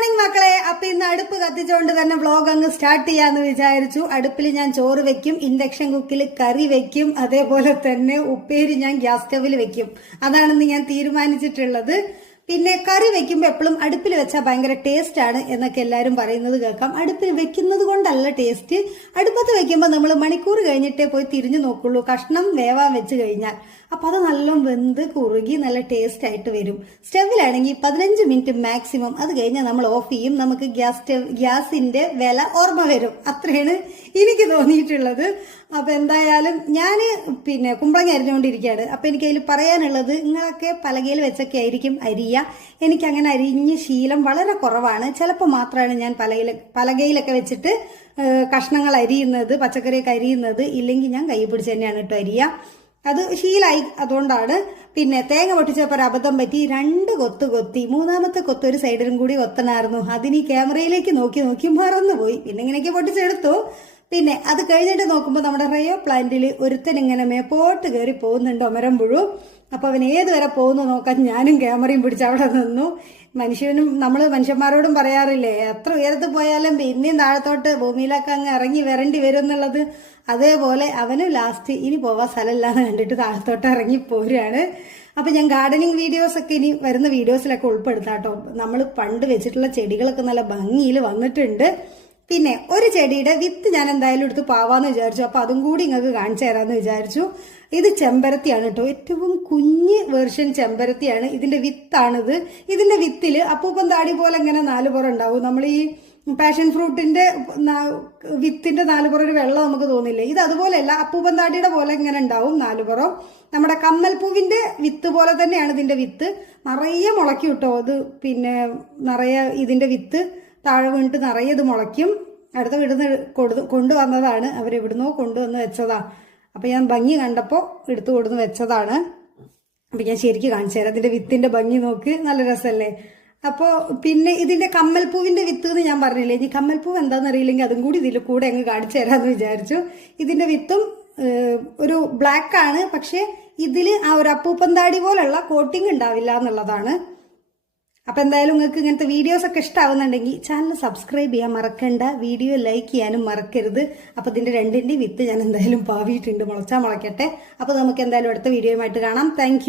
Morning മക്കളെ. അപ്പൊ ഇന്ന് അടുപ്പ് കത്തിച്ചുകൊണ്ട് തന്നെ വ്ളോഗ് അങ്ങ് സ്റ്റാർട്ട് ചെയ്യാന്ന് വിചാരിച്ചു. അടുപ്പിൽ ഞാൻ ചോറ് വെക്കും ഇൻഡക്ഷൻ കുക്കിൽ കറി വെക്കും അതേപോലെ തന്നെ ഉപ്പേരി ഞാൻ ഗ്യാസ് സ്റ്റവിൽ വെക്കും. അതാണെന്ന് ഞാൻ തീരുമാനിച്ചിട്ടുള്ളത്. പിന്നെ കറി വെക്കുമ്പോൾ എപ്പോഴും അടുപ്പിൽ വെച്ചാൽ ഭയങ്കര ടേസ്റ്റ് ആണ് എന്നൊക്കെ എല്ലാവരും പറയുന്നത് കേൾക്കാം. അടുപ്പിൽ വെക്കുന്നത് കൊണ്ടല്ല ടേസ്റ്റ്. അടുപ്പത്ത് വെക്കുമ്പോൾ നമ്മൾ മണിക്കൂർ കഴിഞ്ഞിട്ടേ പോയി തിരിഞ്ഞു നോക്കുള്ളൂ. കഷ്ണം വേവാൻ വെച്ച് കഴിഞ്ഞാൽ. അപ്പൊ അത് നല്ല വെന്ത് കുറുകി നല്ല ടേസ്റ്റ് ആയിട്ട് വരും. സ്റ്റവിലാണെങ്കിൽ പതിനഞ്ച് മിനിറ്റ് മാക്സിമം അത് കഴിഞ്ഞാൽ നമ്മൾ ഓഫ് ചെയ്യും. നമുക്ക് ഗ്യാസ് സ്റ്റവ് ഗ്യാസിന്റെ വില ഓർമ്മ വരും. അത്രയാണ് എനിക്ക് തോന്നിയിട്ടുള്ളത്. അപ്പൊ എന്തായാലും ഞാൻ പിന്നെ കുമ്പളങ്ങ അരിഞ്ഞുകൊണ്ടിരിക്കുകയാണ് അപ്പൊ എനിക്ക് അതിൽ പറയാനുള്ളത് നിങ്ങളൊക്കെ പലകയിൽ വെച്ചൊക്കെ ആയിരിക്കും അരിയ. എനിക്ക് അങ്ങനെ അരിഞ്ഞ് ശീലം വളരെ കുറവാണ്. ചിലപ്പോൾ മാത്രമാണ് ഞാൻ പലയിൽ പലകയിലൊക്കെ വെച്ചിട്ട് കഷ്ണങ്ങൾ അരിയുന്നത് പച്ചക്കറിയൊക്കെ അരിയുന്നത് ഇല്ലെങ്കിൽ ഞാൻ കൈ പിടിച്ച് തന്നെയാണ് കേട്ടോ അരിയ. അത് ശീലായി അതുകൊണ്ടാണ്. പിന്നെ തേങ്ങ പൊട്ടിച്ചപ്പോൾ ഒരു അബദ്ധം പറ്റി. രണ്ട് കൊത്ത് കൊത്തി മൂന്നാമത്തെ കൊത്ത് ഒരു സൈഡിലും കൂടി കൊത്തനായിരുന്നു അതിന് ക്യാമറയിലേക്ക് നോക്കി നോക്കി മറന്നുപോയി. പിന്നെ ഇങ്ങനെയൊക്കെ പൊട്ടിച്ചെടുത്തു. പിന്നെ അത് കഴിഞ്ഞിട്ട് നോക്കുമ്പോൾ നമ്മുടെ റയോ പ്ലാന്റിൽ ഒരുത്തൻ ഇങ്ങനെ മേപ്പോട്ട് കയറി പോകുന്നുണ്ട് ഒമരം പുഴു. അപ്പൊ അവൻ ഏതുവരെ പോകുന്നു നോക്കാൻ ഞാനും ക്യാമറയും പിടിച്ച് അവിടെ നിന്നു. മനുഷ്യനും നമ്മൾ മനുഷ്യന്മാരോടും പറയാറില്ലേ എത്ര ഉയരത്ത് പോയാലും പിന്നെയും താഴത്തോട്ട് ഭൂമിയിലൊക്കെ അങ്ങ് ഇറങ്ങി വരേണ്ടി വരും എന്നുള്ളത്. അതേപോലെ അവനും ലാസ്റ്റ് ഇനി പോവാൻ സ്ഥലമില്ലാന്ന് കണ്ടിട്ട് താഴത്തോട്ട് ഇറങ്ങി പോരുകയാണ്. അപ്പൊ ഞാൻ ഗാർഡനിങ് വീഡിയോസ് ഒക്കെ ഇനി വരുന്ന വീഡിയോസിലൊക്കെ ഉൾപ്പെടുത്താട്ടോ നമ്മൾ പണ്ട് വെച്ചിട്ടുള്ള ചെടികളൊക്കെ നല്ല ഭംഗിയിൽ വന്നിട്ടുണ്ട്. പിന്നെ ഒരു ചെടിയുടെ വിത്ത് ഞാൻ എന്തായാലും എടുത്ത് പാവാന്ന് വിചാരിച്ചു. അപ്പൊ അതും കൂടി നിങ്ങൾക്ക് കാണിച്ചു തരാമെന്ന് വിചാരിച്ചു. ഇത് ചെമ്പരത്തിയാണ് കേട്ടോ. ഏറ്റവും കുഞ്ഞ് വേർഷൻ ചെമ്പരത്തിയാണ്. ഇതിന്റെ വിത്താണിത്. ഇതിന്റെ വിത്തിൽ അപ്പൂപ്പം താടി പോലെ ഇങ്ങനെ നാല് പുറം ഉണ്ടാവും. നമ്മൾ ഈ പാഷൻ ഫ്രൂട്ടിന്റെ വിത്തിന്റെ നാലുപുറം ഒരു വെള്ളം നമുക്ക് തോന്നില്ലേ? ഇത് അതുപോലെയല്ല അപ്പൂപ്പൻ താടിയുടെ പോലെ ഇങ്ങനെ ഉണ്ടാവും നാലുപുറം. നമ്മുടെ കമ്മൽപ്പൂവിന്റെ വിത്ത് പോലെ തന്നെയാണ് ഇതിന്റെ വിത്ത്. നിറയെ മുളക്കി കിട്ടോ. അത് പിന്നെ നിറയെ ഇതിന്റെ വിത്ത്. താഴെ വീണിട്ട് നിറയെ ഇത് മുളയ്ക്കും. അടുത്ത വീടുന്ന് കൊടു കൊണ്ടുവന്നതാണ്. അവരെവിടുന്നോ കൊണ്ടുവന്ന് വെച്ചതാ. അപ്പോൾ ഞാൻ ഭംഗി കണ്ടപ്പോൾ എടുത്തു കൊടുന്ന് വെച്ചതാണ്. അപ്പം ഞാൻ ശരിക്കും കാണിച്ചു തരാം. അതിന്റെ വിത്തിന്റെ ഭംഗി നോക്ക്. നല്ല രസമല്ലേ അപ്പോൾ പിന്നെ ഇതിന്റെ കമ്മൽപ്പൂവിന്റെ വിത്ത് എന്ന് ഞാൻ പറഞ്ഞില്ലേ? ഇനി കമ്മൽപ്പൂവ് എന്താണെന്ന് അറിയില്ലെങ്കിൽ അതും കൂടി ഇതിൽ കൂടെ അങ്ങ് കാണിച്ചു തരാമെന്ന് വിചാരിച്ചു. ഇതിന്റെ വിത്തും ഒരു ബ്ലാക്ക് ആണ്. പക്ഷേ ഇതിൽ ആ ഒരു അപ്പൂപ്പന്താടി പോലുള്ള കോട്ടിങ് ഉണ്ടാവില്ല എന്നുള്ളതാണ്. അപ്പൊ എന്തായാലും നിങ്ങൾക്ക് ഇങ്ങനത്തെ വീഡിയോസ് ഒക്കെ ഇഷ്ടമാവുന്നുണ്ടെങ്കിൽ ചാനൽ സബ്സ്ക്രൈബ് ചെയ്യാൻ മറക്കണ്ട. വീഡിയോ ലൈക്ക് ചെയ്യാനും മറക്കരുത്. അപ്പോൾ ഇതിന്റെ രണ്ടിന്റെയും വിത്ത് ഞാൻ എന്തായാലും പാവിയിട്ടുണ്ട്. മുളച്ചാൽ മുളയ്ക്കട്ടെ അപ്പോൾ നമുക്ക് എന്തായാലും അടുത്ത വീഡിയോയുമായിട്ട് കാണാം. താങ്ക്